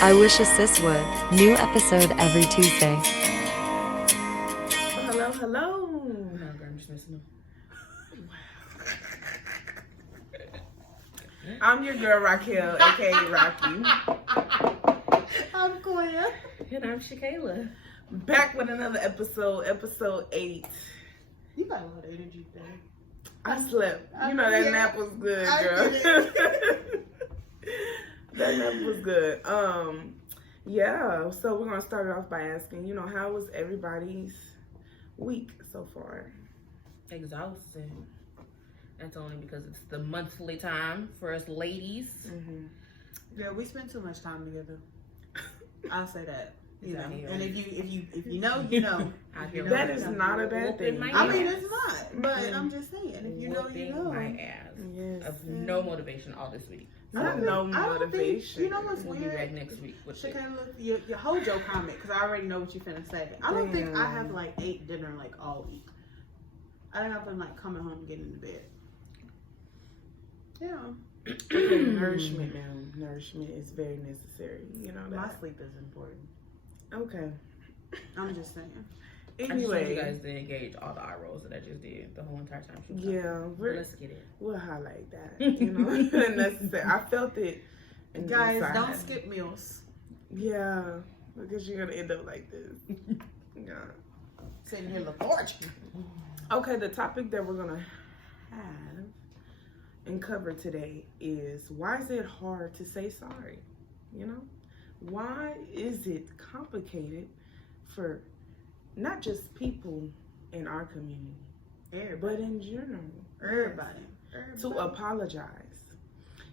I Wish A Sis Would. New episode every Tuesday. Hello, hello. No, girl, I'm just messing I'm your girl Raquel, aka Rocky. I'm Koya. And I'm Shakayla. Back with another episode 8. You got a lot of energy today. I slept. You know that nap was good, girl. That nap was good. Yeah. So we're gonna start it off by asking, how was everybody's week so far? Exhausting. That's only because it's the monthly time for us ladies. Mm-hmm. Yeah, we spend too much time together. I'll say that. You know, Exactly. and if you know, you know. That is not a bad thing. My I mean, ass. it's not, but I'm just saying, if you know, you Whooping know. my ass. Yes. Of no motivation all this week. Not no motivation. You know what's We'll be weird? back next week with it. Shakayla, you hold your comment because I already know what you're finna say. I don't think I have ate dinner all week. I think I've been coming home and getting into bed. Yeah. Okay, nourishment now. Nourishment is very necessary. You know My that. sleep is important. Okay. I'm just saying. I just want you Anyway, guys to engage all the eye rolls that I just did the whole entire time. yeah, Let's get it. we'll highlight that. Necessary. I felt it. Guys, inside. don't skip meals. Yeah, because you're gonna end up like this. Yeah. Sitting here lethargic. Okay, the topic that we're gonna have and cover today is why is it hard to say sorry? Why is it complicated for not just people in our community, but in general, Everybody. to apologize?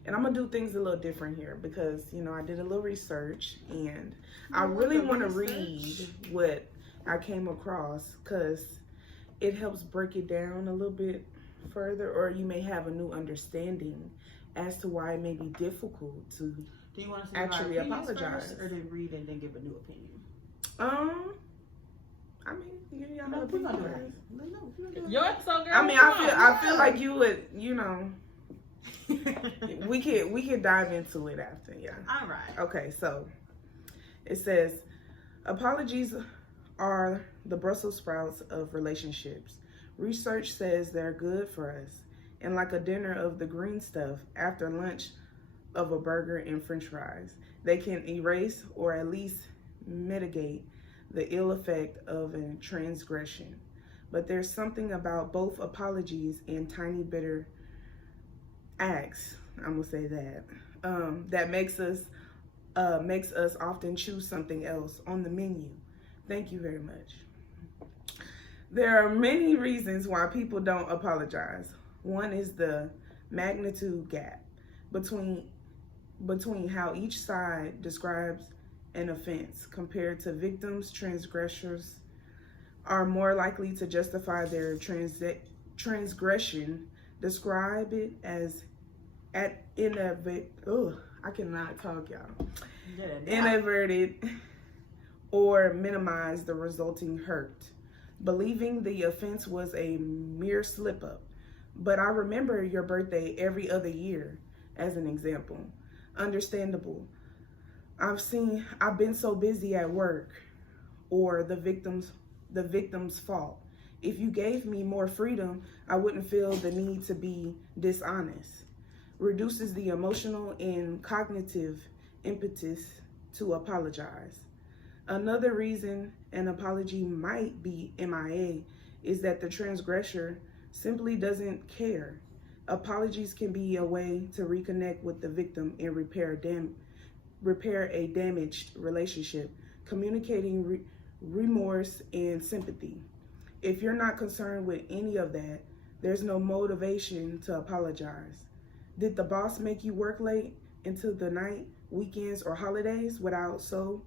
And I'm gonna do things a little different here because I did a little research and I really want to read what I came across because it helps break it down a little bit further, or you may have a new understanding as to why it may be difficult to Do you want to say actually our opinions apologize. first, or then read and then give a new opinion? I mean, you got No, no we're gonna do opinion. that. No, we're gonna do Your episode, girl. I mean, I feel like you would, that. we could dive into it after, yeah. All right. Okay, so it says apologies are the Brussels sprouts of relationships. Research says they're good for us, and like a dinner of the green stuff after lunch of a burger and french fries, they can erase or at least mitigate the ill effect of a transgression. But there's something about both apologies and tiny bitter acts, I'm gonna say that, that makes us often choose something else on the menu. Thank you very much. There are many reasons why people don't apologize. One is the magnitude gap between how each side describes an offense compared to victims. Transgressors are more likely to justify their transgression, describe it as inadvertent, or minimize the resulting hurt, believing the offense was a mere slip up. But I remember your birthday every other year, as an example. Understandable. I've been so busy at work, or the victim's fault. If you gave me more freedom, I wouldn't feel the need to be dishonest. Reduces the emotional and cognitive impetus to apologize. Another reason an apology might be MIA is that the transgressor simply doesn't care. Apologies can be a way to reconnect with the victim and repair a damaged relationship, communicating remorse and sympathy. If you're not concerned with any of that, there's no motivation to apologize. Did the boss make you work late into the night, weekends, or holidays without so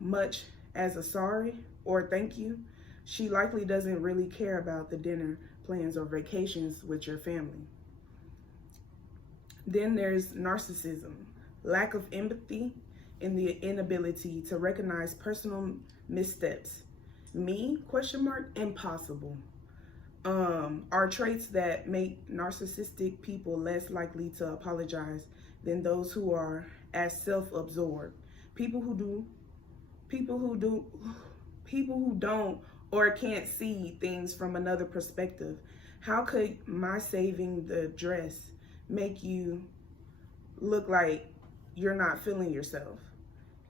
much as a sorry or thank you? She likely doesn't really care about the dinner plans or vacations with your family. Then there's narcissism, lack of empathy, and the inability to recognize personal missteps. Me, ? Impossible. Are traits that make narcissistic people less likely to apologize than those who are as self-absorbed. People who don't or can't see things from another perspective. How could my saving the dress make you look like you're not feeling yourself?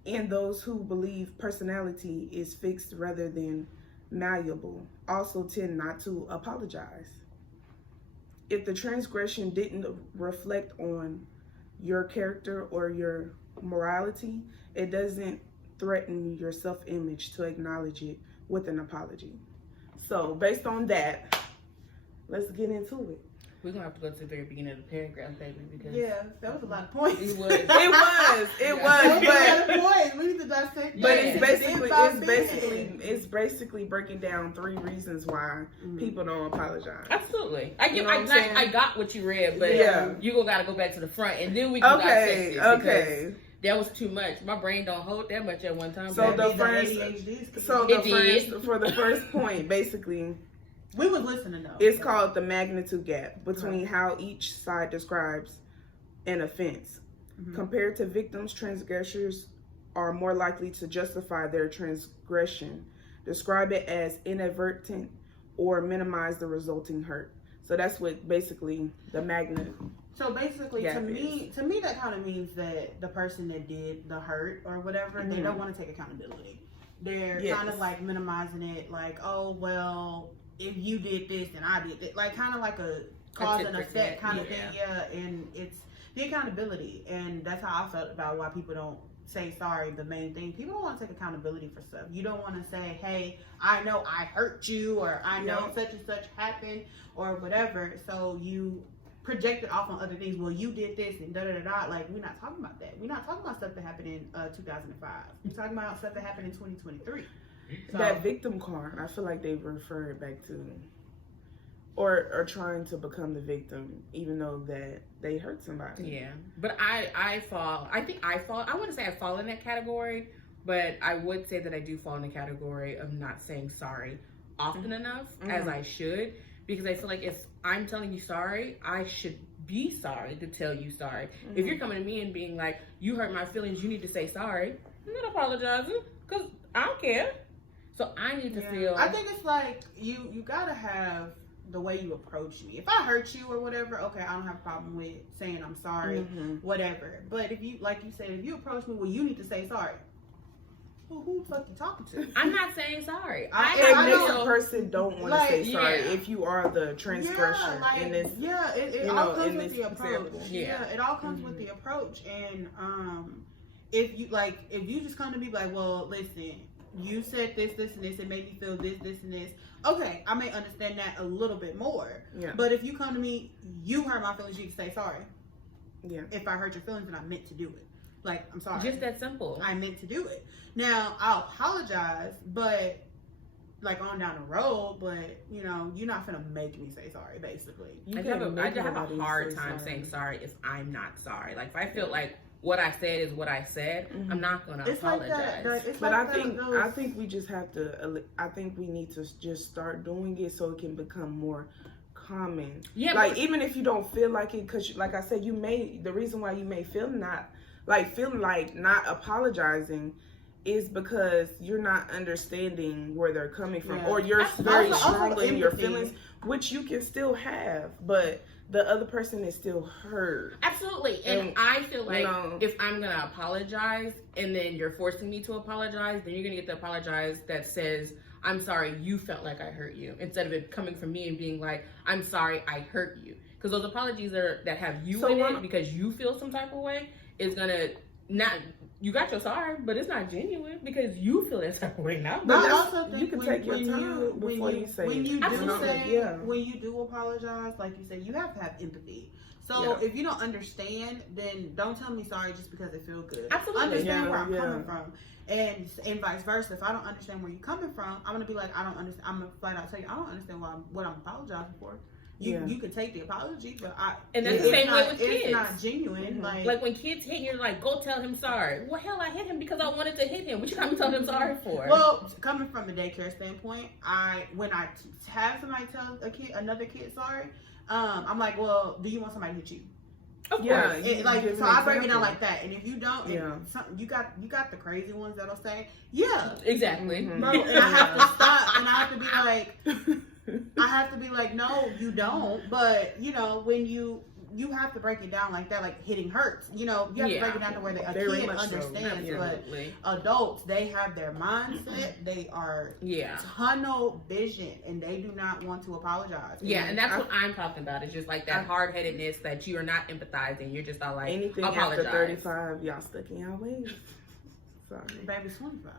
And those who believe personality is fixed rather than malleable also tend not to apologize. If the transgression didn't reflect on your character or your morality, it doesn't threaten your self-image to acknowledge it with an apology. So based on that, let's get into it. We're gonna have to go to the very beginning of the paragraph, baby, because that was a lot of points. it was. It was, But we need to dissect. But Yeah. it's basically breaking down 3 reasons why people don't apologize. Absolutely. You know what I'm saying? I got what you read, but you gotta go back to the front, and then we can dissect it. Okay. That was too much. My brain don't hold that much at one time. So baby. for the first point, basically, we was listening though. it's called the magnitude gap between how each side describes an offense. Compared to victims, transgressors are more likely to justify their transgression, describe it as inadvertent, or minimize the resulting hurt. So that's what basically the magnitude. So basically, gap to me, that kind of means that the person that did the hurt or whatever, they don't want to take accountability. They're kind of like minimizing it, like, oh well, if you did this and I did that, like kind of like a cause and effect kind of thing. And it's the accountability, and that's how I felt about why people don't say sorry. The main thing, people don't want to take accountability for stuff. You don't want to say, hey, I know I hurt you, or I know such and such happened, or whatever. So you project it off on other things. Well, you did this and da da da da. Like, we're not talking about that. We're not talking about stuff that happened in 2005. We're talking about stuff that happened in 2023. So, that victim card, I feel like they refer it back to, or trying to become the victim, even though that they hurt somebody. Yeah, but I wouldn't say I fall in that category, but I would say that I do fall in the category of not saying sorry often enough as I should, because I feel like if I'm telling you sorry, I should be sorry to tell you sorry. If you're coming to me and being like, you hurt my feelings, you need to say sorry, I'm not apologizing, because I don't care. So I need to feel. I think it's like you gotta have the way you approach me. If I hurt you or whatever, okay, I don't have a problem with saying I'm sorry, whatever. But if you, like you said, if you approach me, well, you need to say sorry. Well, who the fuck you talking to? I'm not saying sorry. It makes a person don't want to say sorry if you are the transgressor in this. It all comes with the approach. It all comes with the approach. And if you just come to me like, well, listen, you said this, and this, it made me feel this, and this. Okay, I may understand that a little bit more. Yeah. But if you come to me, you hurt my feelings, you can say sorry. Yeah. If I hurt your feelings, then I meant to do it. Like, I'm sorry. Just that simple. I meant to do it. Now, I'll apologize, but like on down the road, but you're not gonna make me say sorry, basically. I have a hard time saying sorry if I'm not sorry. Like, if I feel like what I said is what I said, I'm not gonna apologize. I think we just have to. I think we need to just start doing it so it can become more common. Yeah, like even if you don't feel like it, because like I said, the reason why you may feel feeling like not apologizing is because you're not understanding where they're coming from, or you're very strong in your feelings, which you can still have, but the other person is still hurt. Absolutely. And I feel like if I'm going to apologize and then you're forcing me to apologize, then you're going to get the apologize that says, I'm sorry, you felt like I hurt you, instead of it coming from me and being like, I'm sorry, I hurt you. Because those apologies that have you in it because you feel some type of way is going to not, you got your sorry, but it's not genuine because you feel that type of way now. But I also think you can take your time before you say it. When you do apologize, like you said, you have to have empathy. So if you don't understand, then don't tell me sorry just because it feels good. Absolutely. Understand where I'm coming from. And vice versa. If I don't understand where you're coming from, I'm gonna be like, I don't understand. I'm gonna flat out tell you, I don't understand what I'm apologizing for. You can take the apology, but and that's the same way with kids. It's not genuine. Like when kids hit you, you're like, go tell him sorry. Well, hell, I hit him because I wanted to hit him. What you come and tell him sorry for? Well, coming from a daycare standpoint, when I have somebody tell another kid sorry, I'm like, well, do you want somebody to hit you? Yeah, so I break it down like that. And if you don't, you got the crazy ones that'll say, exactly. Mm-hmm. No, and I have to stop, and I have to be like, no, you don't. But when you have to break it down like that, like hitting hurts. You have to break it down to where a kid understands. But adults, they have their mindset. They are tunnel vision, and they do not want to apologize. Yeah, and that's what I'm talking about. It's just like that hard-headedness that you are not empathizing. You're just all like, anything apologize. after 35, y'all stuck in y'all ways. Sorry. Baby's 25.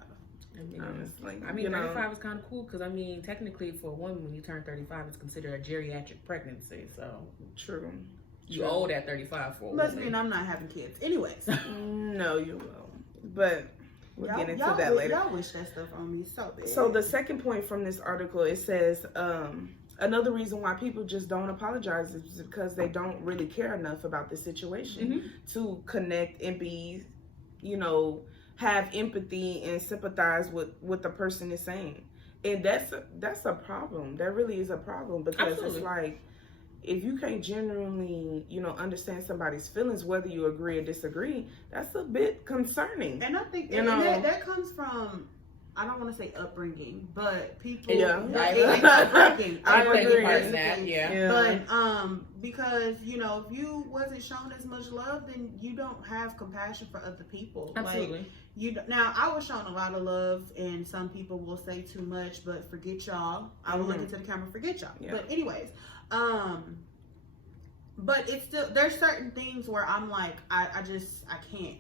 Honestly, 35 is kind of cool because technically for a woman, when you turn 35, it's considered a geriatric pregnancy. So true. You old at 35 for a must woman. mean I'm not having kids. Anyways. No, you won't. But we'll get into that later. Y'all wish that stuff on me so bad. So the second point from this article, it says, another reason why people just don't apologize is because they don't really care enough about the situation to connect and be, have empathy and sympathize with what the person is saying. And that's a problem. That really is a problem because it's like, if you can't genuinely, understand somebody's feelings, whether you agree or disagree, that's a bit concerning. And I think that comes from, I don't want to say upbringing, but people. Upbringing. I agree. But because if you wasn't shown as much love, then you don't have compassion for other people. Absolutely. Now I was shown a lot of love, and some people will say too much, but forget y'all. I will look into the camera, forget y'all. Yeah. But anyways. But it's still, there's certain things where I'm like, I can't.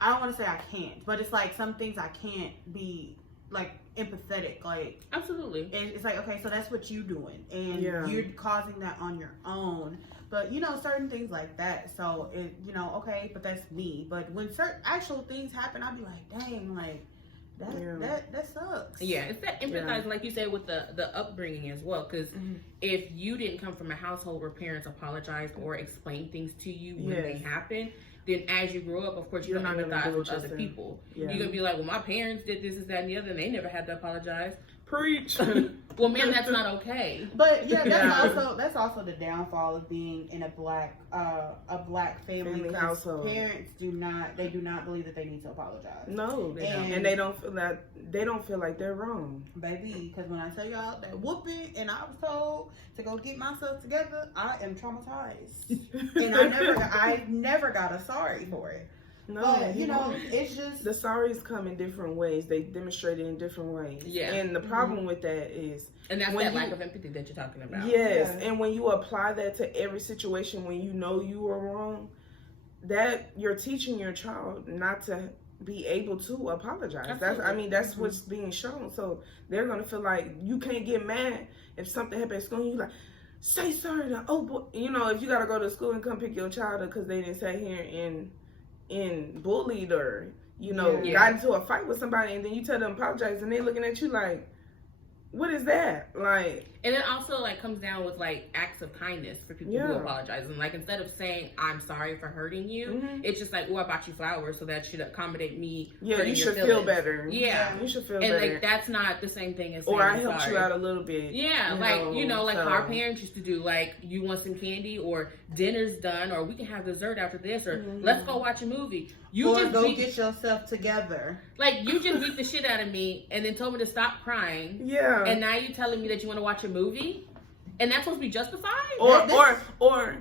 I don't want to say I can't, but it's like some things I can't be like empathetic. Like, absolutely. And it's like, okay, so that's what you doing, and you're causing that on your own. But certain things like that. So it, okay, but that's me. But when certain actual things happen, I'll be like, dang, like. That sucks. Yeah, it's that empathizing, like you said, with the upbringing as well. Because if you didn't come from a household where parents apologized or explained things to you when they happen, then as you grow up, of course, you're not empathize with other people. Yeah. You're gonna be like, well, my parents did this, that, and the other, and they never had to apologize. Preach. Well, man, that's not okay. But that's also the downfall of being in a black family household. Parents do not believe that they need to apologize. No, they don't. And they don't feel like they're wrong, baby. Because when I tell y'all that whooping, and I was told to go get myself together, I am traumatized, and I never got a sorry for it. No, but it's just the sorries come in different ways. They demonstrate it in different ways. Yeah, and the problem with that is, and that's that lack of empathy that you're talking about. Yes, and when you apply that to every situation, when you know you are wrong, that you're teaching your child not to be able to apologize. Absolutely. That's what's being shown. So they're gonna feel like you can't get mad if something happens at school. You like, say sorry to if you gotta go to school and come pick your child up because they didn't sit here and bullied or got into a fight with somebody, and then you tell them apologize, and they're looking at you like, what is that? Like, and it also comes down with acts of kindness for people who apologize, and instead of saying I'm sorry for hurting you, it's just like, I bought you flowers, so that should accommodate me. Yeah, you should feel better. Yeah, you should feel better. And that's not the same thing as saying, or I helped you out a little bit. Yeah, how our parents used to do. You want some candy, or dinner's done, or we can have dessert after this, or let's go watch a movie. Get yourself together. You just beat the shit out of me, and then told me to stop crying. Yeah. And now you're telling me that you want to watch a movie, and that's supposed to be justified? Or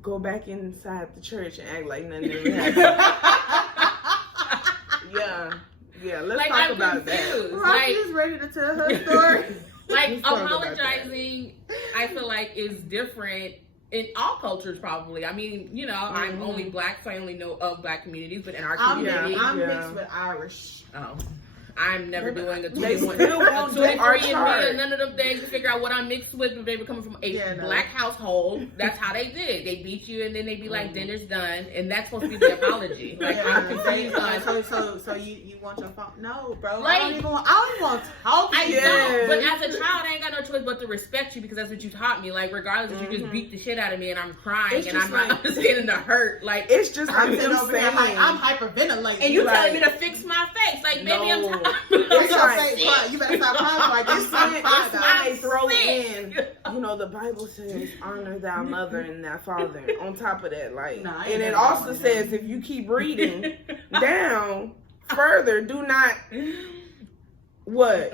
go back inside the church and act like nothing ever happened. Yeah. Let's talk about that. Rocky's ready to tell her story. Apologizing, I feel like is different in all cultures, probably. I'm only black, so I only know of black communities, but in our community, I'm mixed with Irish. Oh. I'm never doing a 23andMe and none of them things to figure out what I'm mixed with. If they were coming from a black household, that's how they did it. They beat you, and then they be like, dinner's done, and that's supposed to be the apology. I'm confused on. So you want your phone? No, bro. I don't even want to talk to you. Don't. But as a child, I ain't got no choice but to respect you because that's what you taught me. Regardless if you just beat the shit out of me and I'm crying and I'm not understanding the hurt. It's just I'm sitting over here I'm hyperventilating, and you telling me to fix my face. Baby, it's like you better stop crying like it's when they throw sick. in, the Bible says, honor thy mother and thy father. On top of that, like, Nah, and it also says, if you keep reading down further, do not what?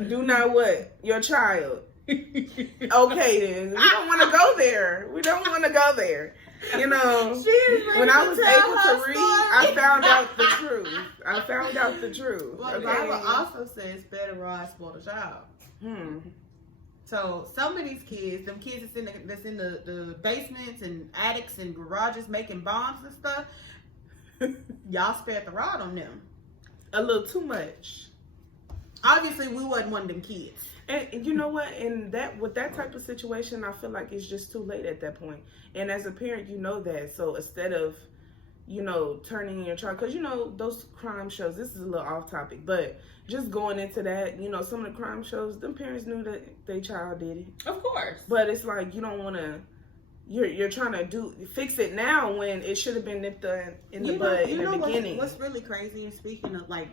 Your child. Okay, then we don't want to go there. We don't want to go there. When I was able to read, I found out the truth. Well, the Bible also says, "Better rod spoil the child." So some of these kids, them kids that's in the basements and attics and garages making bombs and stuff, y'all spared the rod on them. A little too much. Obviously, we wasn't one of them kids. And you know what? And with that type of situation, I feel like it's just too late at that point. And as a parent, you know that. So instead of, turning your child, because those crime shows. This is a little off topic, but just going into that, some of the crime shows, them parents knew that their child did it. Of course. But it's like you don't want to. You're trying to fix it now when it should have been nipped in the bud in the beginning. What's really crazy, and speaking of like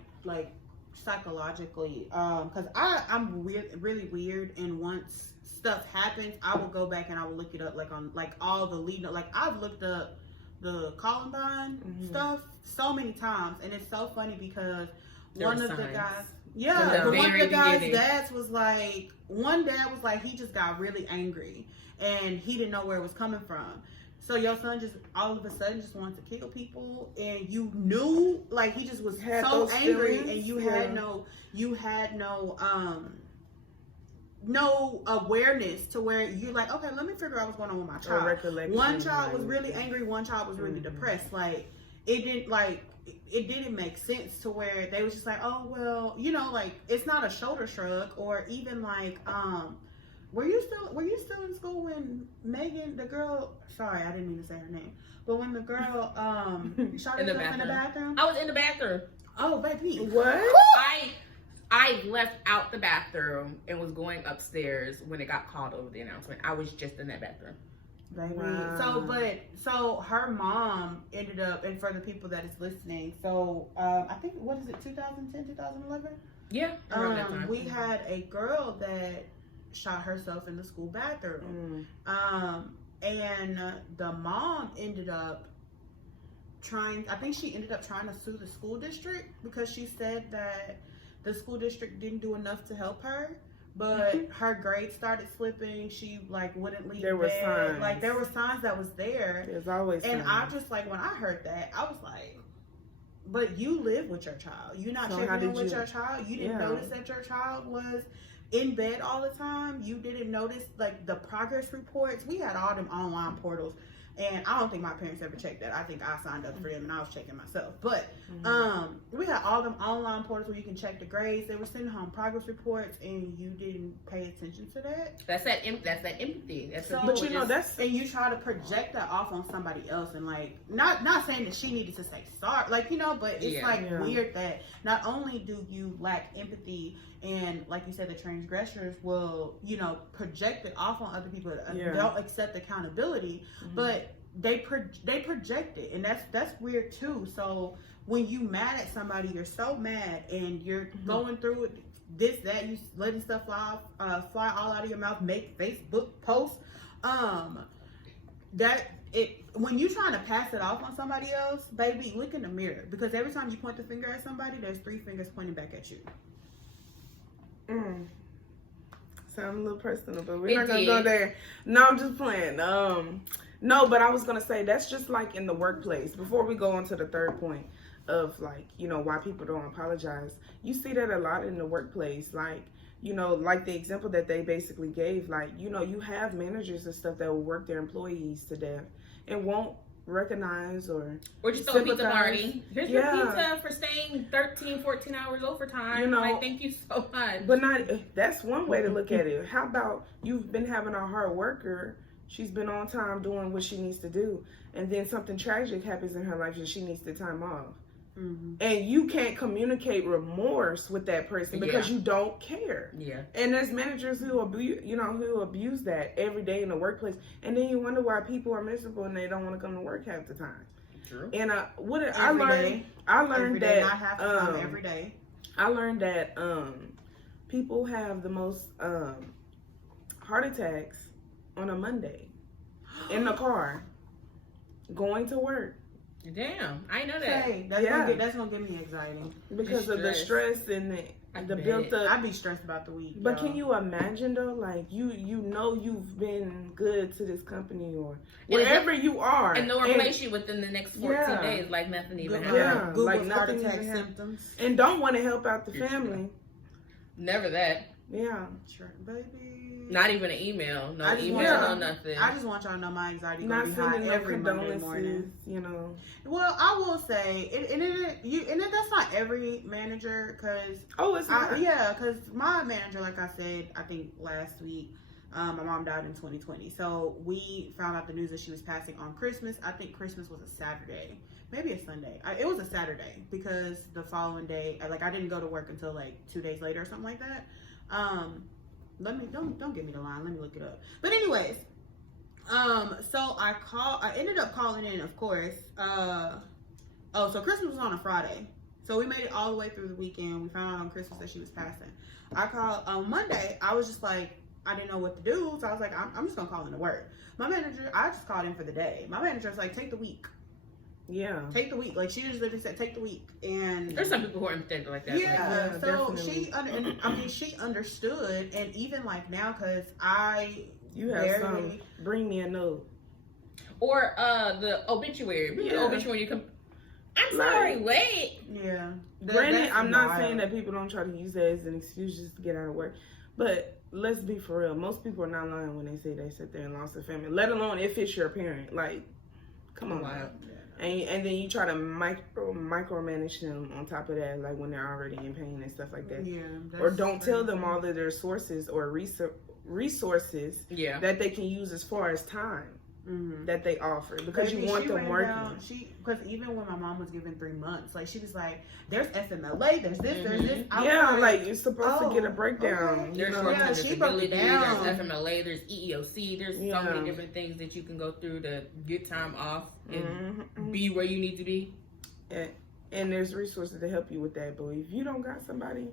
psychologically, because I'm really weird, and once stuff happens, I will go back and I will look it up, like on like all the leading up. Like I've looked up the Columbine stuff so many times, and it's so funny because one of the guys dads was like, one dad was like, he just got really angry and he didn't know where it was coming from. So your son just all of a sudden just wanted to kill people, and you knew, like, he just was so angry, and you had no no awareness to where you're like, okay, let me figure out what's going on with my child. One child was really angry, one child was really depressed. Like it didn't make sense to where they was just like, oh well, like it's not a shoulder shrug, or even like Were you still in school when Megan, the girl? Sorry, I didn't mean to say her name. But when the girl shot herself in the bathroom, I was in the bathroom. Oh, baby, what? I left out the bathroom and was going upstairs when it got called over the announcement. I was just in that bathroom. Baby. Wow. So her mom ended up, and for the people that is listening, so I think, what is it, 2010, 2011? Yeah. Around that time. We had a girl that shot herself in the school bathroom. And the mom ended up trying to sue the school district because she said that the school district didn't do enough to help her, but her grades started slipping. She wouldn't leave there were bed. signs. Like there were signs that was there. There's always and signs. I just when I heard that, I was like, but you live with your child. You're not checking with your child. You didn't notice that your child was in bed all the time. You didn't notice the progress reports. We had all them online portals, and I don't think my parents ever checked that. I think I signed up for them and I was checking myself. But we had all them online portals where you can check the grades. They were sending home progress reports, and you didn't pay attention to that. That's that empathy. And you try to project that off on somebody else, and not saying that she needed to say sorry, but it's weird that not only do you lack empathy, and like you said, the transgressors will, project it off on other people that don't accept accountability, but they project it, and that's weird too. So when you mad at somebody, you're so mad, and you're going through it, this, that, you letting stuff fly all out of your mouth, make Facebook posts, when you're trying to pass it off on somebody else, baby, look in the mirror, because every time you point the finger at somebody, there's 3 fingers pointing back at you. Sound a little personal, but we're not gonna go there. No, I'm just playing. No, but I was gonna say that's just like in the workplace. Before we go on to the third point of why people don't apologize, you see that a lot in the workplace. Like the example that they basically gave. You have managers and stuff that will work their employees to death and won't recognize or just throw a pizza party. Here's your pizza for staying 13, 14 hours overtime. Thank you so much. But that's one way to look at it. How about you've been having a hard worker, she's been on time doing what she needs to do, and then something tragic happens in her life and she needs the time off. And you can't communicate remorse with that person because you don't care. Yeah. And there's managers who abuse that every day in the workplace, and then you wonder why people are miserable and they don't want to come to work half the time. True. And I learned that not have to come every day. I learned that people have the most heart attacks on a Monday in the car going to work. Damn, I know that. Hey, that's gonna give me anxiety because of the stress and the built up. I'd be stressed about the week. But can you imagine though, like you know you've been good to this company or wherever you are, and they'll replace you within the next 14 days, like nothing even happened. Yeah, Google like heart nothing attack even symptoms, and don't want to help out the family. Never that. Yeah, sure, baby. Not even an email. No email, no nothing. I just want y'all to know my anxiety not gonna be high sending every no Monday morning. You know. Well, I will say, that's not every manager, because it's not. because my manager, like I said, I think last week, my mom died in 2020, so we found out the news that she was passing on Christmas. I think Christmas was a Saturday, maybe a Sunday. It was a Saturday, because the following day, I didn't go to work until like 2 days later or something like that. Don't give me the line. Let me look it up. But anyways, so I ended up calling in, of course. So Christmas was on a Friday. So we made it all the way through the weekend. We found out on Christmas that she was passing. I called on Monday. I was just like, I didn't know what to do. So I was like, I'm just gonna call in to work. My manager, I just called in for the day. My manager was like, take the week. Yeah. Take the week. Like, she just literally said, take the week. And there's some people who are empathetic like that. Yeah. So definitely. she understood, and even like now, because you have some. Bring me a note. Or the obituary. The obituary you come. I'm sorry. Wait. Yeah. Granted, I'm not saying that people don't try to use that as an excuse just to get out of work, but let's be for real. Most people are not lying when they say they sit there and lost their family, let alone if it's your parent. Like, come on. Wow. And then you try to micromanage them on top of that, like when they're already in pain and stuff like that. Yeah. Or don't tell them all of their sources or resources that they can use as far as time that they offer, because you want them working. Because even when my mom was given 3 months, like, she was like, "There's FMLA, there's this, there's this." Like you're supposed to get a breakdown. Okay. There's short-term disability, there's FMLA, there's EEOC, there's so many different things that you can go through to get time off and be where you need to be. And there's resources to help you with that. But if you don't got somebody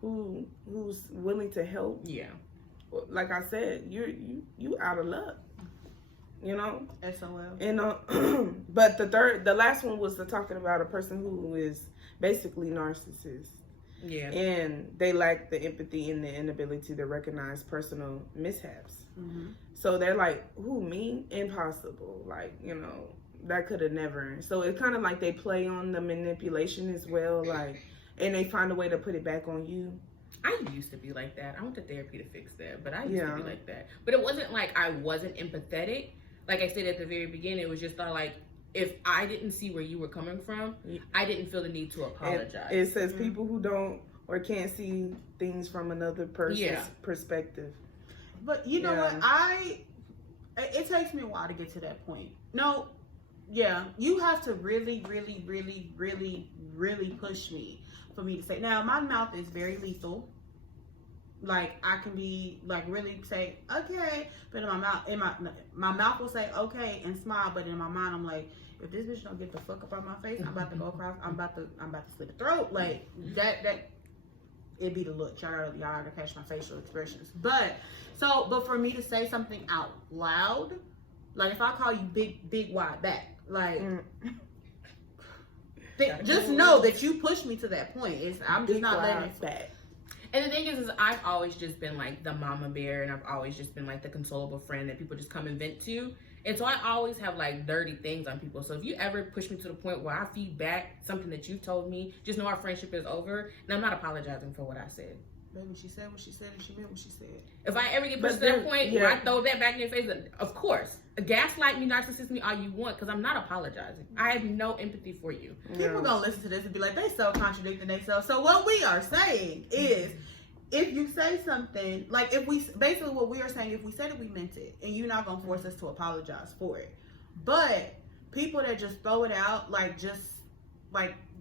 who's willing to help, like I said, you out of luck. You know, SOL. And but the last one was talking about a person who is basically narcissist. Yeah. And they lack the empathy and the inability to recognize personal mishaps. So they're like, "Who, me? Impossible. Like, you know, that could have never." So it's kind of like they play on the manipulation as well, like, and they find a way to put it back on you. I used to be like that. I went to therapy to fix that, but I used to be like that. But it wasn't like I wasn't empathetic. Like I said at the very beginning, it was just like, if I didn't see where you were coming from, I didn't feel the need to apologize. It says people who don't or can't see things from another person's perspective. But you know what? It takes me a while to get to that point. No, you have to really, really, really, really, really push me for me to say. Now, my mouth is very lethal. Like, I can be like really say okay, but my mouth will say okay and smile, but in my mind I'm like, if this bitch don't get the fuck up out my face, I'm about to go across. I'm about to slit the throat. Like that it'd be the look. Y'all gotta catch my facial expressions. But for me to say something out loud, like if I call you big wide back, like. Just know that you pushed me to that point. I'm just not letting it back. And the thing is I've always just been like the mama bear, and I've always just been like the consolable friend that people just come and vent to. And so I always have like dirty things on people. So if you ever push me to the point where I feed back something that you've told me, just know our friendship is over. And I'm not apologizing for what I said. Baby, she said what she said, and she meant what she said. If I ever get pushed to that point where I throw that back in your face, of course, gaslight me, narcissist me all you want, because I'm not apologizing. I have no empathy for you. People gonna listen to this and be like, they self-contradicting themselves. So what we are saying is, if you say something, like basically what we are saying, if we said it, we meant it, and you're not gonna force us to apologize for it. But people that just throw it out,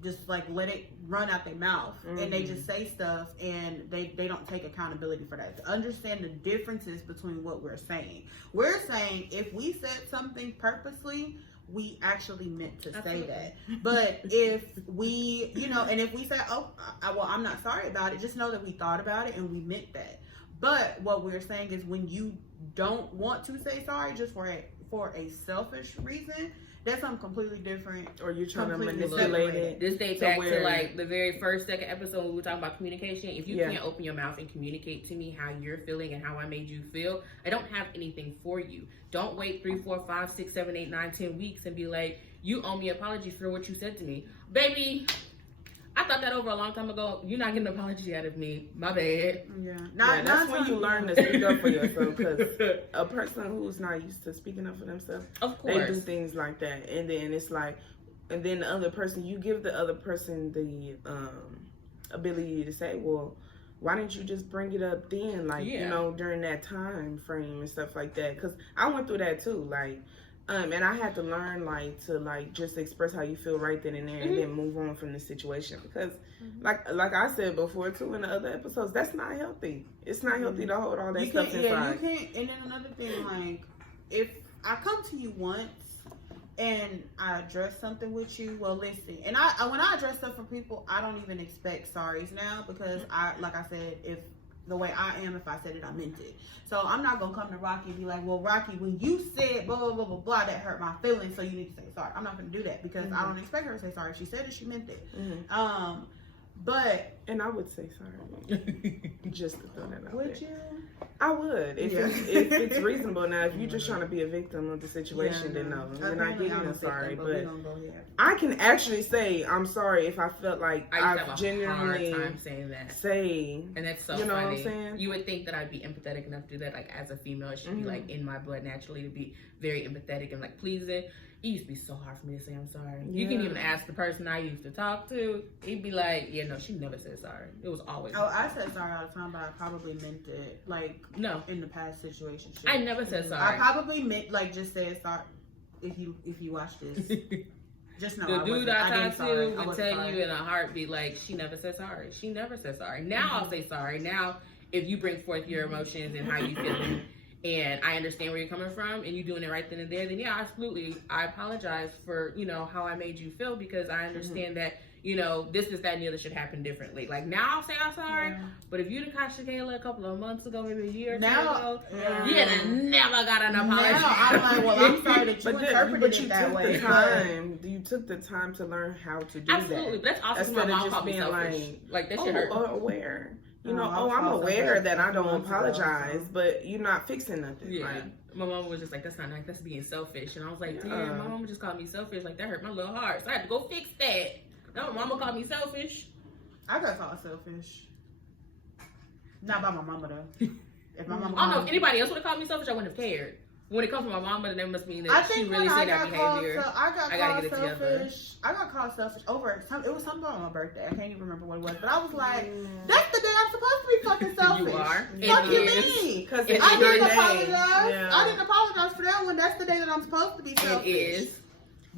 just let it run out their mouth, and they just say stuff, and they don't take accountability for that. To understand the differences between what we're saying. We're saying if we said something purposely, we actually meant to say that. But if we, you know, and if we say, oh, well, I'm not sorry about it, just know that we thought about it and we meant that. But what we're saying is when you don't want to say sorry just for a selfish reason, that's something completely different. Or you're trying to manipulate it. This dates back to like the very second episode when we were talking about communication. If you can't open your mouth and communicate to me how you're feeling and how I made you feel, I don't have anything for you. Don't wait 3, 4, 5, 6, 7, 8, 9, 10 weeks and be like, you owe me an apology for what you said to me. Baby, I thought that over a long time ago. You're not getting an apology out of me. My bad. Yeah. That's when you learn to speak up for yourself, because a person who's not used to speaking up for themselves, of course, they do things like that. And then it's like, and then the other person, you give the other person the ability to say, well, why didn't you just bring it up then? Like, you know, during that time frame and stuff like that. Because I went through that too. Like, and I had to learn, like, to, like, just express how you feel right then and there, and then move on from the situation. Because, like I said before, too, in the other episodes, that's not healthy. It's not healthy to hold all that stuff inside. Yeah, you can't. And then another thing, like, if I come to you once and I address something with you, well, listen. And when I address stuff for people, I don't even expect sorries now, because like I said, if the way I am, if I said it, I meant it. So I'm not gonna come to Rocky and be like, well, Rocky, when you said blah blah blah blah blah, that hurt my feelings, so you need to say sorry. I'm not gonna do that, because I don't expect her to say sorry. She said it, she meant it. And I would say sorry. Just to throw that out would there. you? I would. If it's reasonable. Now, if you're just trying to be a victim of the situation, then no. Then I give you a sorry. But I can actually say I'm sorry if I felt like I've genuinely hard time saying that. And that's so you know funny. what I'm saying? You would think that I'd be empathetic enough to do that. Like, as a female, it should be like in my blood naturally to be very empathetic and like pleasing. It used to be so hard for me to say I'm sorry. Yeah. You can even ask the person I used to talk to. He'd be like, yeah, no, she never said sorry. It was always I said sorry all the time, but I probably meant it. Like, no, in the past situation. I never said sorry. I probably meant, like, just said sorry. If you watch this, just know the dude I talked to would tell sorry. you in a heartbeat, like, she never said sorry. She never said sorry. Now I'll say sorry. Now, if you bring forth your emotions and how you feel, and I understand where you're coming from, and you doing it right then and there, then yeah, absolutely, I apologize for, you know, how I made you feel, because I understand that, you know, this, that, and the other should happen differently. Like, now I'll say I'm sorry, but if you'd have caught Shakayla a couple of months ago, maybe a year or two ago, you'd have never got an apology. Now I'm like, well, I'm sorry that you interpreted it that way. You took the time to learn how to do that. Absolutely, but that's also my mom called me selfish. Like, that shit hurt. Aware. You know, I'm aware that I don't apologize, but you're not fixing nothing. Yeah. Like, my mom was just like, that's not nice, that's being selfish. And I was like, damn, my mom just called me selfish. Like, that hurt my little heart. So I had to go fix that. No, mama called me selfish. I got called selfish. Not by my mama, though. If my mama I don't know, if anybody else would have called me selfish, I wouldn't have cared. When it comes from my mama, then that must mean that she really said that behavior. I got called selfish over it was something on my birthday. I can't even remember what it was, but I was like, "That's the day I'm supposed to be fucking selfish." You are. Fuck you, me. Because I didn't apologize. Yeah. I didn't apologize for that one. That's the day that I'm supposed to be selfish. It is.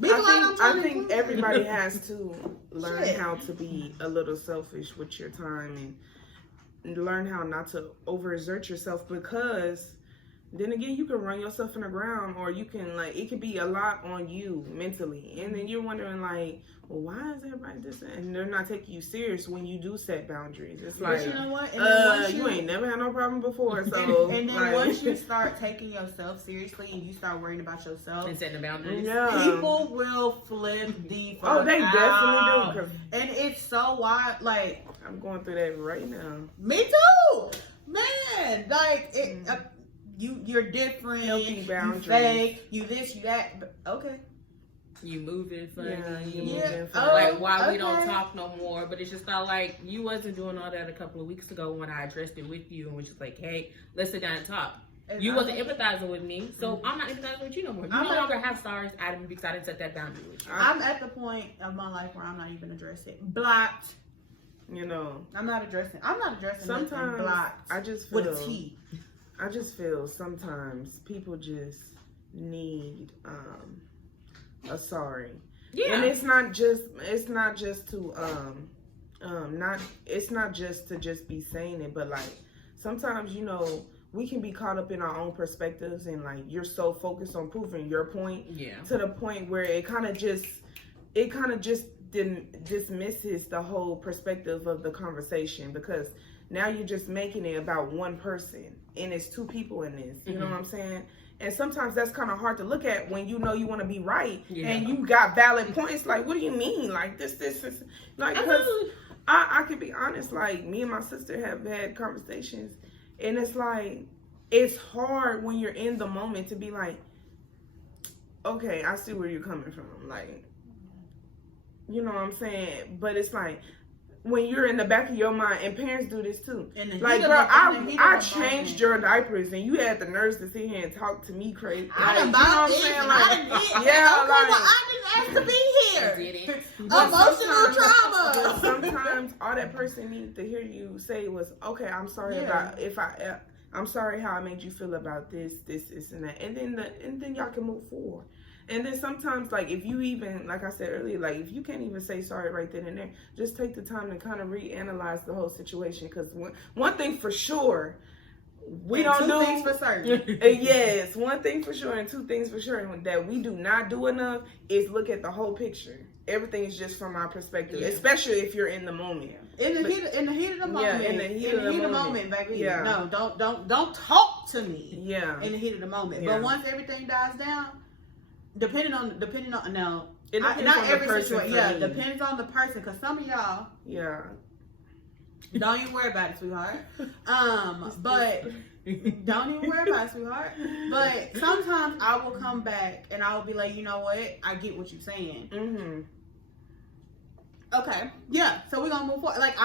I think everybody has to learn how to be a little selfish with your time and learn how not to overexert yourself, because then again, you can run yourself in the ground, or you can, like, it could be a lot on you mentally. And then you're wondering, like, well, why is everybody this? And they're not taking you serious when you do set boundaries. It's like, you know what? And you ain't never had no problem before. So, and then like, once you start taking yourself seriously and you start worrying about yourself and setting the boundaries, people will flip the fuck Oh, they definitely do. And it's so wild. Like, I'm going through that right now. Me too, man. Like, you're different. Healthy boundaries. You fake. You this. You that. But, okay. You moving funny. Like, why we don't talk no more? But it's just not like, you wasn't doing all that a couple of weeks ago when I addressed it with you and was just like, hey, let's sit down and talk. And you wasn't empathizing with me, so I'm not empathizing with you no more. You no longer have stars out of me because I didn't set that boundary with you. I'm at the point of my life where I'm not even addressing. Blocked. You know. I'm not addressing. Sometimes blocked. I just feel. With a T. I just feel sometimes people just need a sorry. Yeah. And it's not just to just be saying it, but like sometimes, you know, we can be caught up in our own perspectives, and like you're so focused on proving your point to the point where it kind of just dismisses the whole perspective of the conversation, because now you're just making it about one person and it's two people in this. You know what I'm saying? And sometimes that's kind of hard to look at when you know you want to be right and you got valid points. Like, what do you mean? Like this, like, because I can be honest, like me and my sister have had conversations, and it's like, it's hard when you're in the moment to be like, okay, I see where you're coming from. Like, you know what I'm saying? But it's like, when you're in the back of your mind, and parents do this too. Like, girl, I changed your diapers, and you had the nerves to sit here and talk to me crazy. Like, you know what I'm saying? Like, yeah, okay, like, well, I didn't ask to be here. Emotional trauma. But sometimes all that person needed to hear you say was, okay, I'm sorry about I'm sorry how I made you feel about this, and that, and then y'all can move forward. And then sometimes, like, if you even, like I said earlier, like, if you can't even say sorry right then and there, just take the time to kind of reanalyze the whole situation. Because one thing for sure, we don't do. 2 things for certain. Yes, one thing for sure, and 2 things for sure that we do not do enough is look at the whole picture. Everything is just from our perspective, especially if you're in the moment. In the heat of the moment. Yeah, in the heat of the moment, baby. Yeah. No, don't talk to me. Yeah. In the heat of the moment. Yeah. But once everything dies down, depending on no, it depends not on every the person. situation. Yeah, depends on the person. Because some of y'all, don't even worry about it, sweetheart. But don't even worry about it, sweetheart. But sometimes I will come back and I will be like, you know what? I get what you're saying. Mm-hmm. Okay, yeah. So we're gonna move forward. Like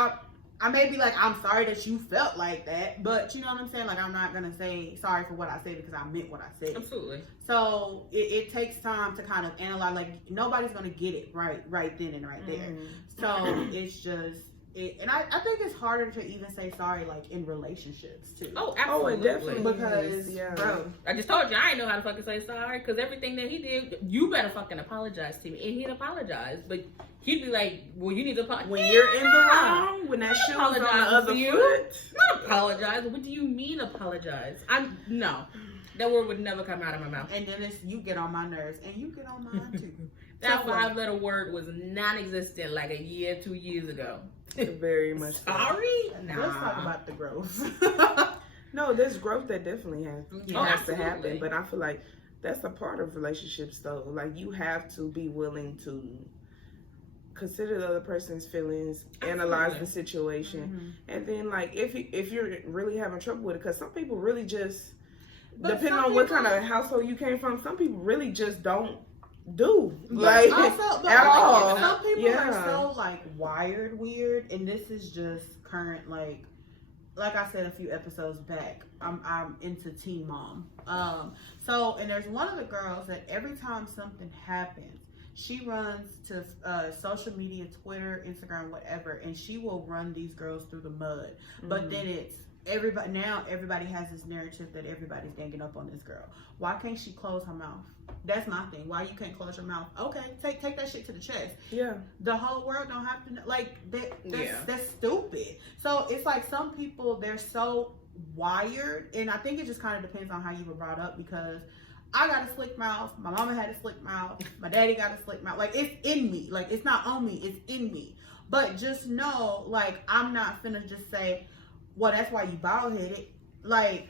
I may be like, I'm sorry that you felt like that, but you know what I'm saying? Like, I'm not gonna say sorry for what I said because I meant what I said. Absolutely. So it takes time to kind of analyze. Like, nobody's gonna get it right then and right there. So it's just. And I think it's harder to even say sorry, like, in relationships too. Oh, absolutely. Oh, it definitely because, bro, I just told you I ain't know how to fucking say sorry, because everything that he did, you better fucking apologize to me. And he'd apologize, but he'd be like, well, you need to apologize. When you're in the wrong, when that shoe is on the other foot. Not apologize. What do you mean apologize? No. That word would never come out of my mouth. And then you get on my nerves, and you get on mine too. That 5-letter word was non-existent like a year, 2 years ago. Very much. Sorry? Nah. Let's talk about the growth. No, there's growth that definitely has to happen. But I feel like that's a part of relationships, though. Like, you have to be willing to consider the other person's feelings, analyze the situation, and then, like, if you're really having trouble with it, because some people really just, depending on what kind of household you came from, some people really just don't like also, at all. Some people are so like wired weird, and this is just current. Like I said a few episodes back, I'm into Teen Mom. So and there's one of the girls that every time something happens, she runs to social media, Twitter, Instagram, whatever, and she will run these girls through the mud. But then it's everybody has this narrative that everybody's ganging up on this girl. Why can't she close her mouth? That's my thing. Why you can't close your mouth? Okay, take that shit to the chest. Yeah. The whole world don't have to know. Like, that's stupid. So it's like some people, they're so wired, and I think it just kind of depends on how you were brought up, because I got a slick mouth. My mama had a slick mouth. My daddy got a slick mouth. Like, it's in me. Like, it's not on me. It's in me. But just know, like, I'm not finna just say, well, that's why you bald-headed. Like,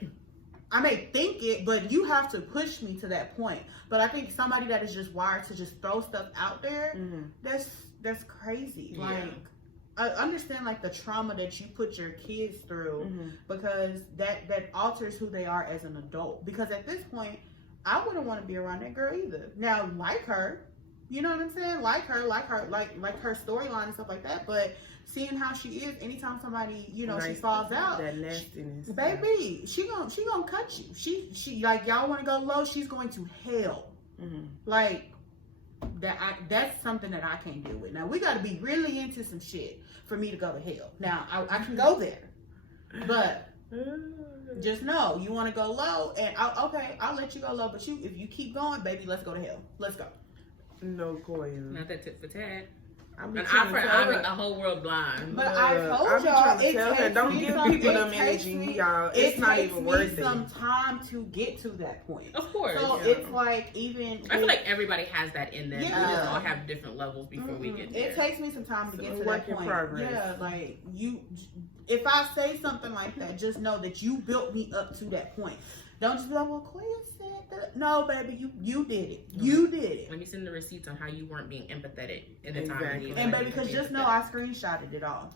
I may think it, but you have to push me to that point. But I think somebody that is just wired to just throw stuff out there, that's crazy. Yeah. Like, I understand, like, the trauma that you put your kids through, because that alters who they are as an adult. Because at this point, I wouldn't want to be around that girl either. Now, like her, you know what I'm saying? Like her storyline and stuff like that. But seeing how she is, anytime somebody, you know, she falls out, that nastiness, baby, she gonna cut you. She like, y'all want to go low, she's going to hell. Like that's something that I can't deal with. Now we got to be really into some shit for me to go to hell. Now I can go there, but just know you want to go low, and I'll let you go low. But if you keep going, baby, let's go to hell. Let's go. No coil. Not that tit for tat. I be An eye trying for to an tell eye her. make the whole world blind. But I I told be y'all, trying to it tell her, takes don't me give some, people it them takes energy, me, y'all. it It's not takes even me worth some it. time to get to that point. Of course. So Yeah. it's like even I feel like everybody has that in them. We Yeah. just all have different levels before we get there. it takes me some time to It's get a to work that in point. progress. Yeah, like if I say something like that, just know that you built me up to that point. Don't just be like, well, Quia said that. No, baby, you did it. You did it. Let me send the receipts on how you weren't being empathetic in the time. Exactly. You And needed baby, to because be just know empathetic. I screenshotted it all.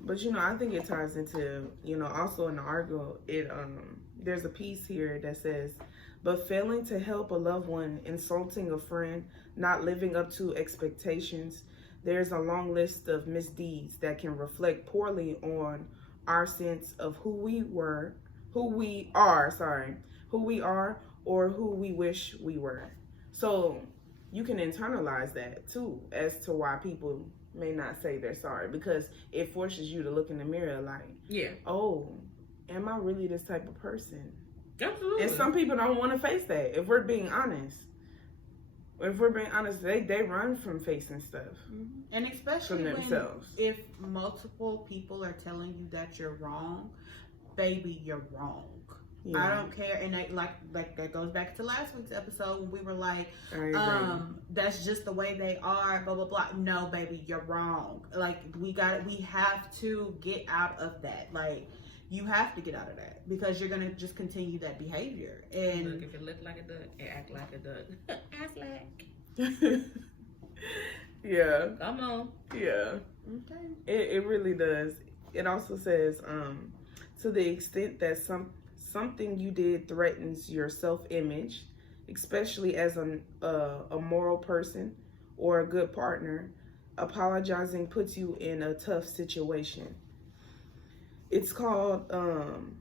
But I think it ties into, also in the article, there's a piece here that says, but failing to help a loved one, insulting a friend, not living up to expectations, there's a long list of misdeeds that can reflect poorly on our sense of who we are, or who we wish we were. So you can internalize that too, as to why people may not say they're sorry, because it forces you to look in the mirror like, Yeah. oh, am I really this type of person? Absolutely. And some people don't want to face that. If we're being honest, they run from facing stuff And especially from when themselves. if multiple people are telling you that you're wrong, baby, you're wrong. Yeah, I don't care. And like that goes back to last week's episode when we were like, I agree. that's just the way they are, blah blah blah. No, baby, you're wrong. Like we have to get out of that. Like you have to get out of that because you're gonna just continue that behavior. And Look, if it look like a duck, it act like a duck. Act like. Yeah. Come on. Yeah. okay. It really does. It also says, to the extent that something you did threatens your self-image, especially as a moral person or a good partner, apologizing puts you in a tough situation. It's called, and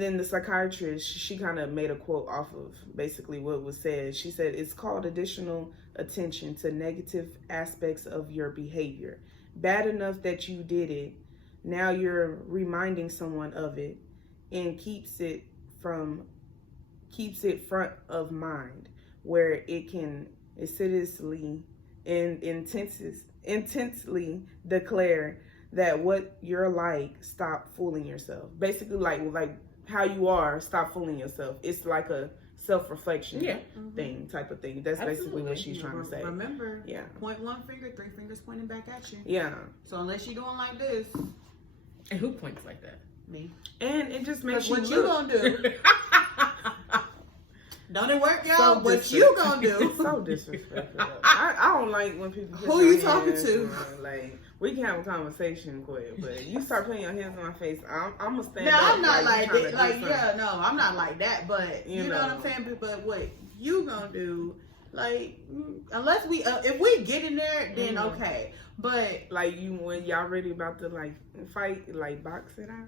then the psychiatrist, she kind of made a quote off of basically what was said. She said, it's called additional attention to negative aspects of your behavior. Bad enough that you did it, now you're reminding someone of it, and keeps it front of mind, where it can assiduously and intensely declare that what you're like, stop fooling yourself. Basically, like how you are, stop fooling yourself. It's like a self-reflection thing, type of thing. That's basically what she's trying to say. Remember, Yeah. point one finger, three fingers pointing back at you. Yeah. So unless you're doing like this, And who points like that? me. And it just makes What you you look. gonna do? Don't it work, y'all? So What you gonna do? So disrespectful. I don't like when people. put Who their you talking hands to? on, like, we can have a conversation quick, but you start putting your hands on my face, I'm gonna stand No, up. I'm not you like trying to that. do Like, something. yeah, no, I'm not like that. But you know what I'm know. saying. But what you gonna do? Like, unless we, if we get in there, then okay. But Like when y'all really about to like fight, like box it out.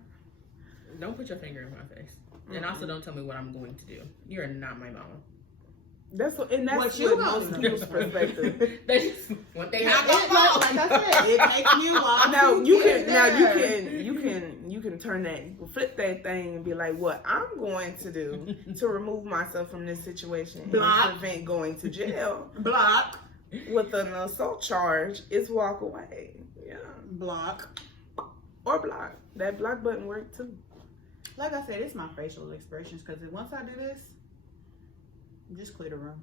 Don't put your finger in my face. And also don't tell me what I'm going to do. You're not my mama. That's what What you gonna most do? people's perspective. That's just one thing like I I said, it takes me a while. Now to you get can now there. you can turn that, flip that thing and be like, what I'm going to do to remove myself from this situation Block. and prevent going to jail Block, with an assault charge is walk away. Yeah. block. Or block. That block button worked too. Like I said, it's my facial expressions because once I do this, just clear the room.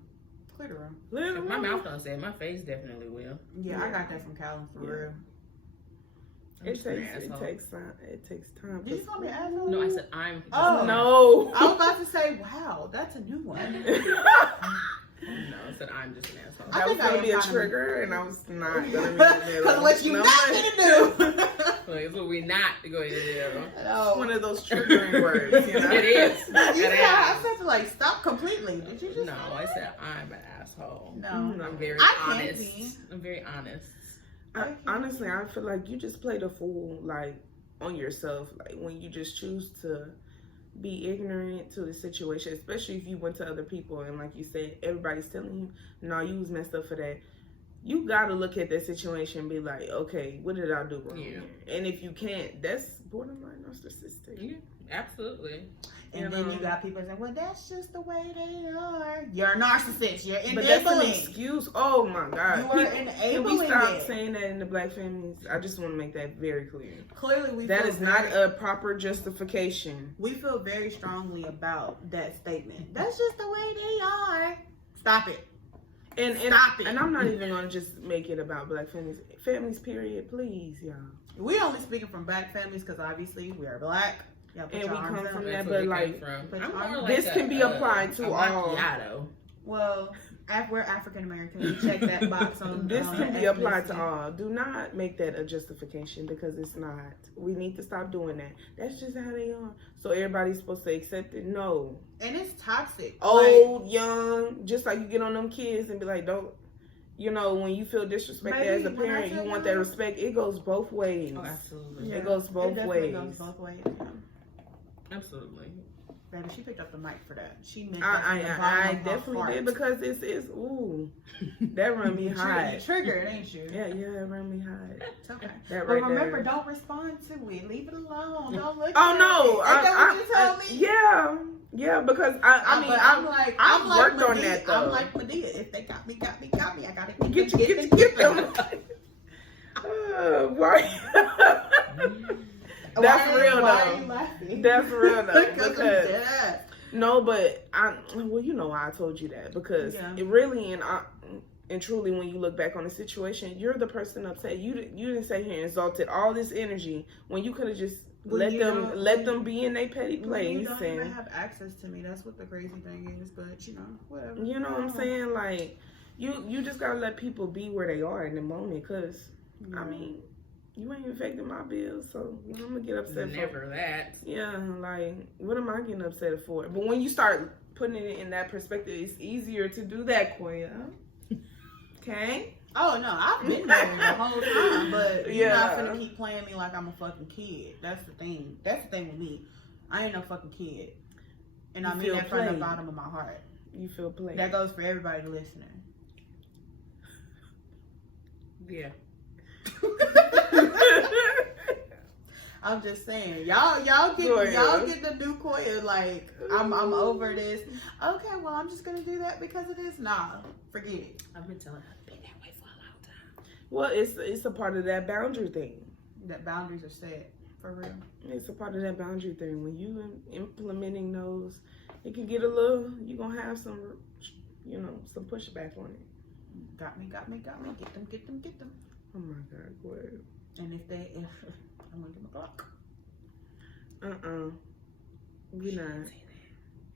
Clear the room. If my mouth don't say it, my face definitely will. Yeah, I got that from Calvin for real. It takes time. It takes time. Did you call me an asshole? No, I said I'm. Oh. No. I was about to say, wow, that's a new one. No, I said I'm just an asshole. That was think I gonna am be a kind of- trigger, and I was not gonna be in there. Because what you No, not but- gonna do? Like, it's what we not going to do. It's one of those triggering words, you know? It is. You It said I is. said to like stop completely. Did you just? No, say I that? said I'm an asshole. No. I'm very I can't honest. be. I'm very honest. Honestly, I feel like you just played a fool, like, on yourself. Like, when you just choose to be ignorant to the situation, especially if you went to other people and, like you said, everybody's telling you, no, you was messed up for that. you gotta look at that situation and be like, okay, what did I do wrong? Yeah. And if you can't, that's borderline narcissistic. Yeah, absolutely. And then you got people saying, well, that's just the way they are. You're a narcissist. You're enabling. But that's an excuse. Oh my God. You are enabling. Can we stop it. saying that in the black families? I just want to make that very clear. Clearly, that is not a proper justification. We feel very strongly about that statement. That's just the way they are. Stop it. And Stop it. And I'm not even going to just make it about black families. Families, period. Please, y'all. We only speaking from black families because obviously we are black. And we come from that, That's but where like, I'm more this like can be applied to all. macchiato. Well, we're African American. We check that box on. This can be applied to ethnicity. all. Do not make that a justification because it's not. We need to stop doing that. That's just how they are. So everybody's supposed to accept it? No. And it's toxic. Old, young, just like you get on them kids and be like, don't. You know, when you feel disrespected as a parent, you want that respect. It goes both ways. Oh, absolutely. Yeah. It goes both ways. It goes both ways. Yeah. Absolutely. Baby, she picked up the mic for that. She meant I definitely did because it's ooh, that run me hot. You triggered, ain't you? Yeah, it run me hot. It's okay. That but right remember, there. don't respond to it. Leave it alone. Don't look. Oh no! Ain't that what you told me? Yeah, because I've worked on that though. I'm like Medea. If they got me. I gotta get them. Why? That's real though. Why are you laughing? That's real though. because no, but you know why I told you that because it really and truly when you look back on the situation, you're the person upset. You didn't sit here and exalted all this energy when you could have just let them be in their petty place. You don't even have access to me. That's what the crazy thing is. But you know, whatever. You know what I'm saying? Like you just gotta let people be where they are in the moment. Cause I mean, you ain't affecting my bills, so I'm gonna get upset. Never that. Yeah, like what am I getting upset for? But when you start putting it in that perspective, it's easier to do that, Koya. Okay. Oh no, I've been there the whole time, but you're not gonna keep playing me like I'm a fucking kid. That's the thing. That's the thing with me. I ain't no fucking kid, and I mean that from the bottom of my heart. You feel played. That goes for everybody listening. Yeah. I'm just saying, y'all get the new Koya. Like I'm over this. Okay, well I'm just gonna do that because it is. Nah, forget it. I've been telling her to be that way for a long time. Well, it's a part of that boundary thing. That boundaries are set for real. It's a part of that boundary thing. When you implementing those, it can get a little. You gonna have some, some pushback on it. Got me. Get them. Oh my God, boy. And if I'm gonna give them a block. We not.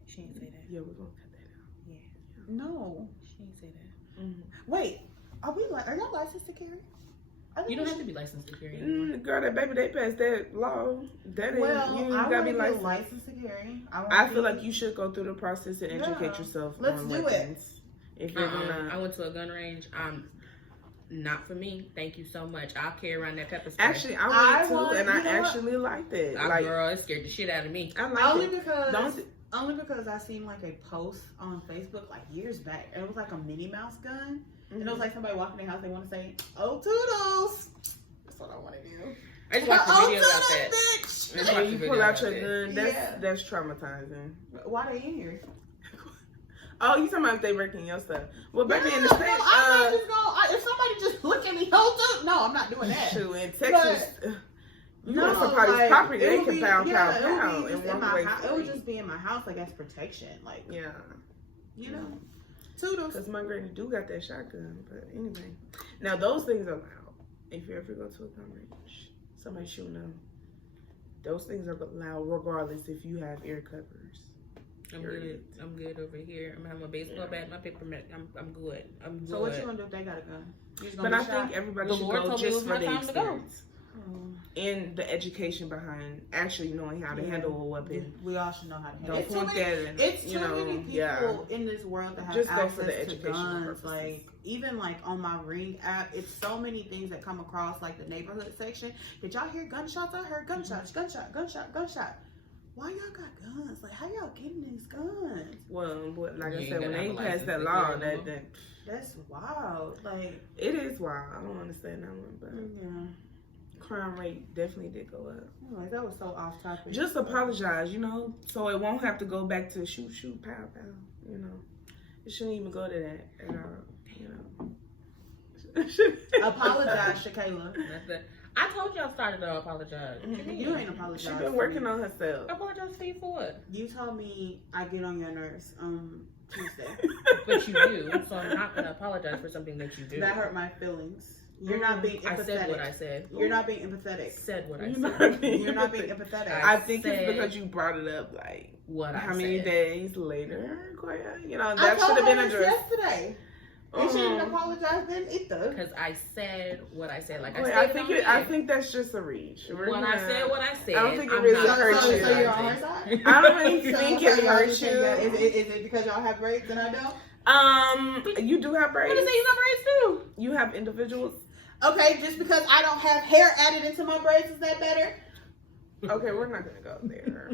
She didn't say that. Yeah, we're gonna cut that out. Yeah. No, she didn't say that. Mm-hmm. Wait, are y'all licensed to carry? You don't have to be licensed to carry. Girl, that baby, they passed that law. That you gotta be licensed to carry. I feel like you should go through the process and educate yourself. Let's on do weapons. it. If you're gonna, I went to a gun range. Not for me. Thank you so much. I'll carry around that pepper spray. Actually, I went too, and I actually liked it. Girl, it scared the shit out of me. I like it. Only because I seen like a post on Facebook like years back, and it was like a Minnie Mouse gun, and it was like somebody walking in the house. They want to say, "Oh, toodles." That's what I want to do. I just watched a video about that. Bitch. When you pull out your gun, that's traumatizing. Why they in here? Oh, you talking about if they wrecking your stuff? Well, baby, in the States, I'm not just going. If somebody just look at me, no, I'm not doing that. True, in Texas, you know somebody's property, they can pound. It would just be in my house, like as protection, like toodles. Because my granny do got that shotgun, but anyway. Now those things are loud. If you ever go to a gun range, somebody shooting them. Those things are loud regardless if you have ear covers. I'm good over here. I'm having a baseball bat, my paper mat. I'm good. So what you gonna do if they got a gun? But I think everybody should go just for the experience. And the education behind actually knowing how to handle a weapon. We all should know how to handle it. Don't point that in. It's too many people in this world that have just access go for the to educational guns. purposes. Like even like on my Ring app, it's so many things that come across like the neighborhood section. Did y'all hear gunshots? I heard gunshots, gunshot. why y'all got guns? Like, how y'all getting these guns? Well, but like You I ain't said, when gotta they have a passed that license law, to do it. That's wild. Like, it is wild. I don't understand that one, but yeah. crime rate definitely did go up. Like, that was so off topic. Just apologize, so it won't have to go back to shoot, pow, pow. It shouldn't even go to that at all. Apologize, Shakayla. That's it. I told y'all started to apologize. You ain't apologized. She's been working on herself. Apologize for you for what? You told me I get on your nerves Tuesday. But you do, so I'm not gonna apologize for something that you do. That hurt my feelings. You're not being empathetic. I said what I said. You're not being empathetic. Said what I You're said. not being You're not being empathetic. I think it's because you brought it up, like, What I how many said. days later, Koya? I That told should have been her this addressed. yesterday. You shouldn't apologize then either. Because I said what I said. Like I Wait, said. I think that's just a reach. When I said what I said, I don't think it I'm really not hurts you. So you're on apologizing. her side? I don't really think So it y'all hurts just you. think that- Is it because y'all have braids and I don't? You do have What braids. did you have braids too? You have individuals. Okay, just because I don't have hair added into my braids, is that better? Okay, we're not gonna go there.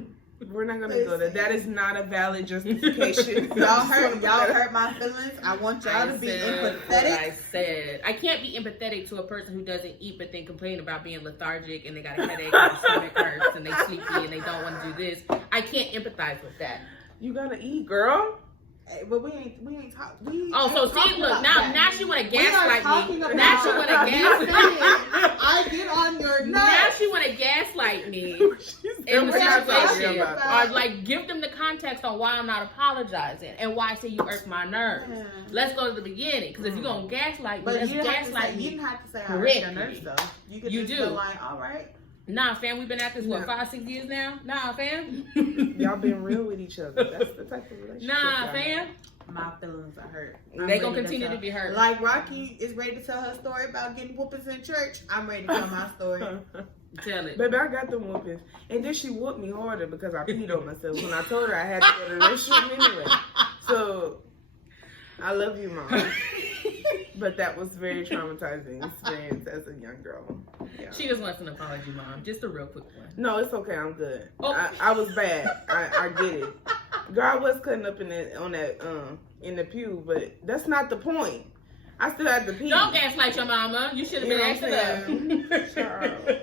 We're not gonna go there. That is not a valid justification. Y'all hurt my feelings. I want y'all to be What empathetic. I said. I can't be empathetic to a person who doesn't eat but then complain about being lethargic and they got a headache and their stomach hurts and they sleepy and they don't want to do this. I can't empathize with that. You gotta eat, girl. Hey, but we ain't talking. Oh, so see, look, now she want to gaslight me. About, Now she want to gaslight I get on your nerves. Now she want to gaslight me. And In we're the not talking situation, about that. or like give them the context on why I'm not apologizing and why I say you irk my nerves. Yeah. Let's go to the beginning, because if you're gonna gaslight me, But let's you gaslight you me. didn't have to say I hurt correctly. your nerves though. You could You just do. feel like, all right. Nah, fam, we've been at this what, Yeah. 5-6 years now. Nah, fam. Y'all been real with each other. That's the type of relationship. Nah, y'all fam. My feelings are hurt. They gonna continue to be hurt. Like Rocky is ready to tell her story about getting whoopings in church. I'm ready to tell my story. have. Tell it. Baby, I got them whoopings. And then she whooped me harder because I peed on myself when I told her I had to go to the restroom anyway. So, I love you, Mom. But that was very traumatizing experience as a young girl. Yeah. She just wants an apology, Mom. Just a real quick one. No, it's okay. I'm good. Oh. I was bad. I get it. Girl, I was cutting up in the pew, but that's not the point. I still had to pee. Don't gaslight your mama. You should have You been know acting what I'm up. Child.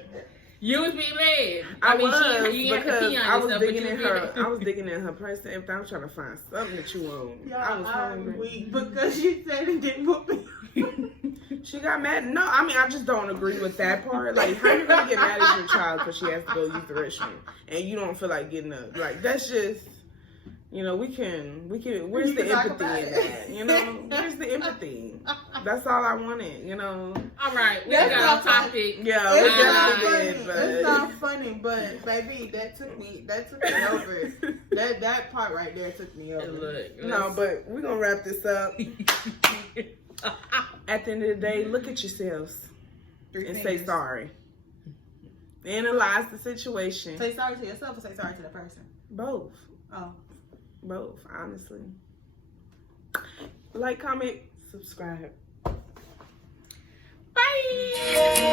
You was being mad. I mean, was you have to because pee on I was yourself, but digging you in was her. being- I was digging in her purse and everything. I was trying to find something to chew on. I was I'm hungry. weak because you said it didn't whoop me. She got mad. No, I mean I just don't agree with that part. Like, how you gonna get mad at your child because she has to go use the restroom and you don't feel like getting up? Like, that's just. We can. Where's the empathy in that? Where's the empathy? That's all I wanted. All right, we That's got not off topic. Yeah, It's we not definitely funny. did, but It's not funny, but baby, that took me over. That part right there took me over. Look, No, but we're gonna wrap this up. At the end of the day, look at yourselves and say sorry. Analyze the situation. Say sorry to yourself or say sorry to the person? Both. Oh. Both, honestly. Like, comment, subscribe. Bye.